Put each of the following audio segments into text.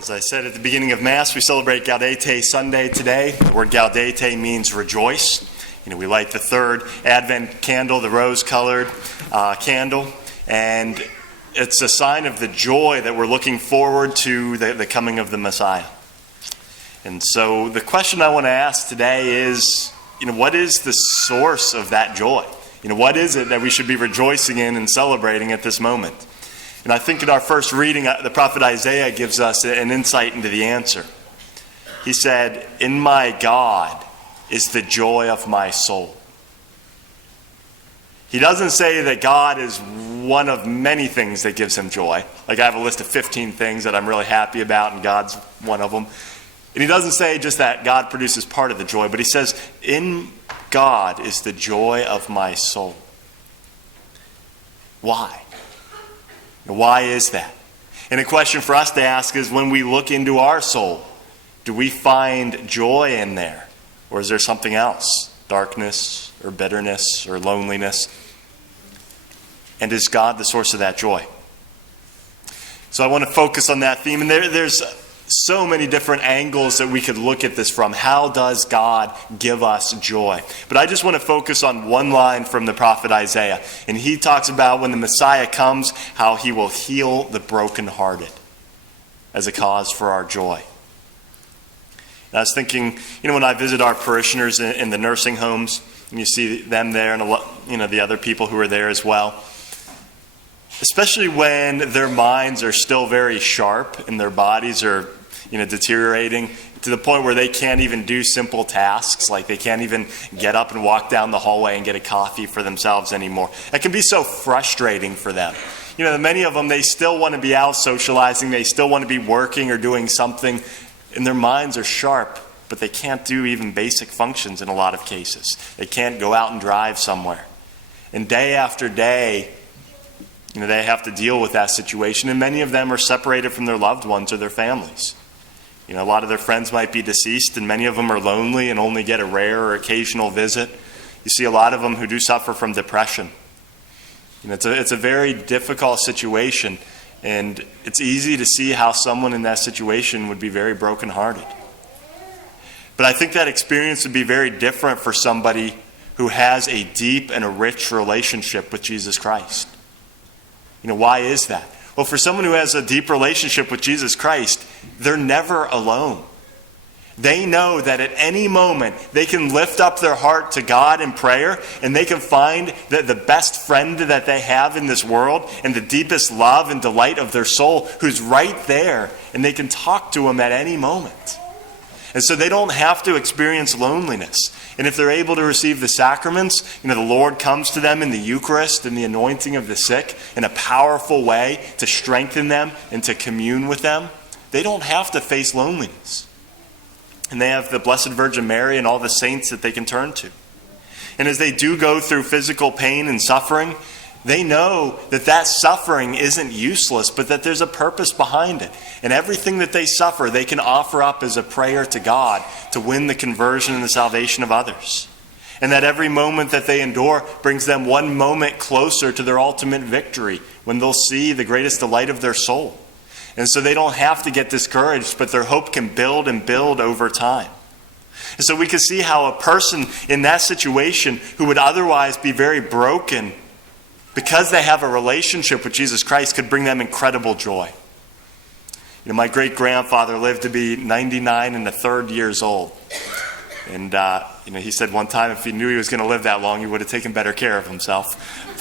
As I said at the beginning of Mass, we celebrate Gaudete Sunday today. The word Gaudete means rejoice. We light the third Advent candle, the rose-colored candle, and it's a sign of the joy that we're looking forward to the coming of the Messiah. And so the question I want to ask today is, what is the source of that joy? What is it that we should be rejoicing in and celebrating at this moment? And I think in our first reading, the prophet Isaiah gives us an insight into the answer. He said, "In my God is the joy of my soul." He doesn't say that God is one of many things that gives him joy. Like I have a list of 15 things that I'm really happy about, and God's one of them. And he doesn't say just that God produces part of the joy, but he says, "In God is the joy of my soul." Why? Why is that? And a question for us to ask is, when we look into our soul, do we find joy in there? Or is there something else? Darkness or bitterness or loneliness? And is God the source of that joy? So I want to focus on that theme. And there's so many different angles that we could look at this from. How does God give us joy? But I just want to focus on one line from the prophet Isaiah. And he talks about when the Messiah comes, how he will heal the brokenhearted as a cause for our joy. And I was thinking, when I visit our parishioners in the nursing homes, and you see them there and the other people who are there as well, especially when their minds are still very sharp and their bodies are deteriorating to the point where they can't even do simple tasks, like they can't even get up and walk down the hallway and get a coffee for themselves anymore. It can be so frustrating for them. Many of them, they still want to be out socializing, they still want to be working or doing something, and their minds are sharp, but they can't do even basic functions in a lot of cases. They can't go out and drive somewhere. And day after day, they have to deal with that situation, and many of them are separated from their loved ones or their families. A lot of their friends might be deceased, and many of them are lonely and only get a rare or occasional visit. You see a lot of them who do suffer from depression. It's a very difficult situation, and it's easy to see how someone in that situation would be very brokenhearted. But I think that experience would be very different for somebody who has a deep and a rich relationship with Jesus Christ. Why is that? Well, for someone who has a deep relationship with Jesus Christ, they're never alone. They know that at any moment they can lift up their heart to God in prayer, and they can find the best friend that they have in this world and the deepest love and delight of their soul who's right there, and they can talk to him at any moment. And so they don't have to experience loneliness. And if they're able to receive the sacraments, the Lord comes to them in the Eucharist and the anointing of the sick in a powerful way to strengthen them and to commune with them. They don't have to face loneliness. And they have the Blessed Virgin Mary and all the saints that they can turn to. And as they do go through physical pain and suffering, they know that suffering isn't useless, but that there's a purpose behind it. And everything that they suffer, they can offer up as a prayer to God to win the conversion and the salvation of others. And that every moment that they endure brings them one moment closer to their ultimate victory, when they'll see the greatest delight of their soul. And so they don't have to get discouraged, but their hope can build and build over time. And so we can see how a person in that situation who would otherwise be very broken, because they have a relationship with Jesus Christ, could bring them incredible joy. My great-grandfather lived to be 99 and a third years old. And, he said one time if he knew he was going to live that long, he would have taken better care of himself.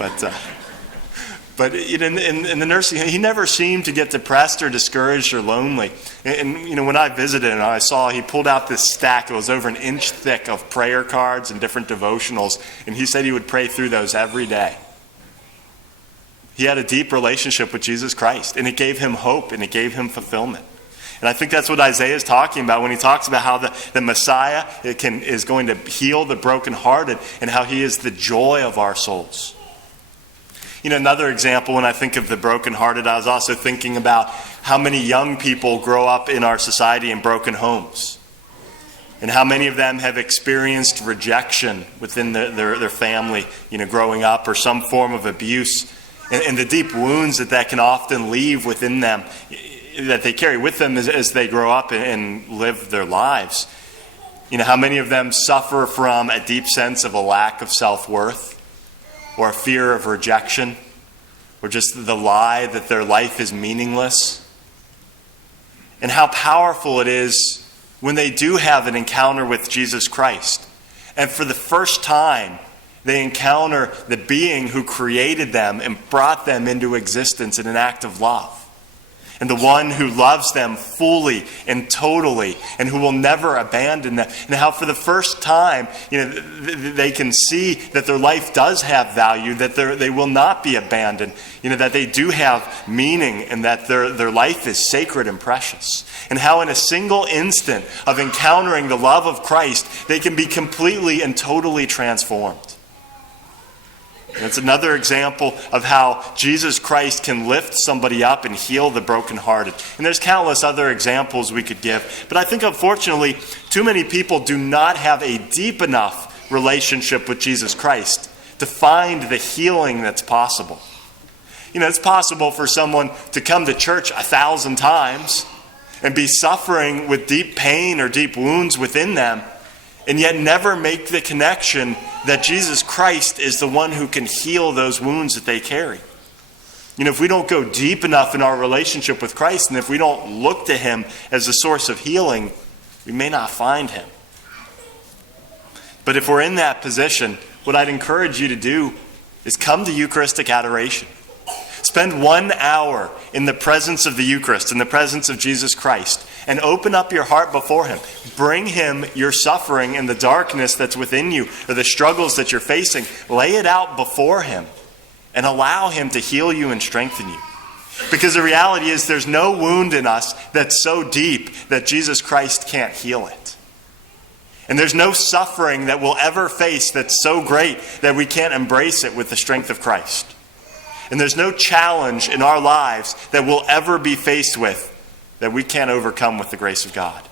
But in the nursing home, he never seemed to get depressed or discouraged or lonely. And when I visited him, I saw he pulled out this stack. It was over an inch thick of prayer cards and different devotionals. And he said he would pray through those every day. He had a deep relationship with Jesus Christ, and it gave him hope, and it gave him fulfillment. And I think that's what Isaiah is talking about when he talks about how the Messiah is going to heal the brokenhearted, and how he is the joy of our souls. Another example, when I think of the brokenhearted, I was also thinking about how many young people grow up in our society in broken homes, and how many of them have experienced rejection within their family, growing up, or some form of abuse. And the deep wounds that can often leave within them that they carry with them as they grow up and live their lives. How many of them suffer from a deep sense of a lack of self-worth, or a fear of rejection, or just the lie that their life is meaningless? And how powerful it is when they do have an encounter with Jesus Christ. And for the first time, they encounter the being who created them and brought them into existence in an act of love. And the one who loves them fully and totally, and who will never abandon them. And how for the first time, they can see that their life does have value, that they will not be abandoned, that they do have meaning, and that their life is sacred and precious. And how in a single instant of encountering the love of Christ, they can be completely and totally transformed. And it's another example of how Jesus Christ can lift somebody up and heal the brokenhearted. And there's countless other examples we could give. But I think, unfortunately, too many people do not have a deep enough relationship with Jesus Christ to find the healing that's possible. It's possible for someone to come to church 1,000 times and be suffering with deep pain or deep wounds within them, and yet never make the connection that Jesus Christ is the one who can heal those wounds that they carry. If we don't go deep enough in our relationship with Christ, and if we don't look to him as a source of healing, we may not find him. But if we're in that position, what I'd encourage you to do is come to Eucharistic adoration. Spend 1 hour in the presence of the Eucharist, in the presence of Jesus Christ, and open up your heart before him. Bring him your suffering and the darkness that's within you, or the struggles that you're facing. Lay it out before him and allow him to heal you and strengthen you. Because the reality is there's no wound in us that's so deep that Jesus Christ can't heal it. And there's no suffering that we'll ever face that's so great that we can't embrace it with the strength of Christ. And there's no challenge in our lives that we'll ever be faced with that we can't overcome with the grace of God.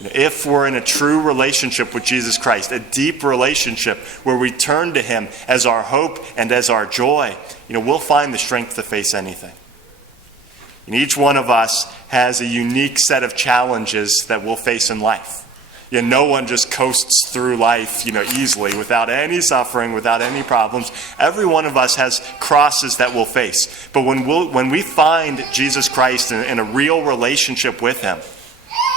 If we're in a true relationship with Jesus Christ, a deep relationship where we turn to him as our hope and as our joy, we'll find the strength to face anything. And each one of us has a unique set of challenges that we'll face in life. No one just coasts through life, easily, without any suffering, without any problems. Every one of us has crosses that we'll face. But when we find Jesus Christ in a real relationship with him,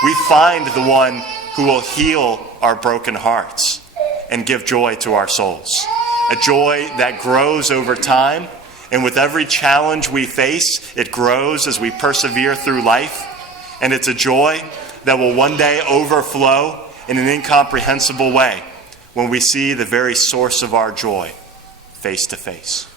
we find the one who will heal our broken hearts and give joy to our souls. A joy that grows over time, and with every challenge we face, it grows as we persevere through life. And it's a joy that will one day overflow in an incomprehensible way when we see the very source of our joy face to face.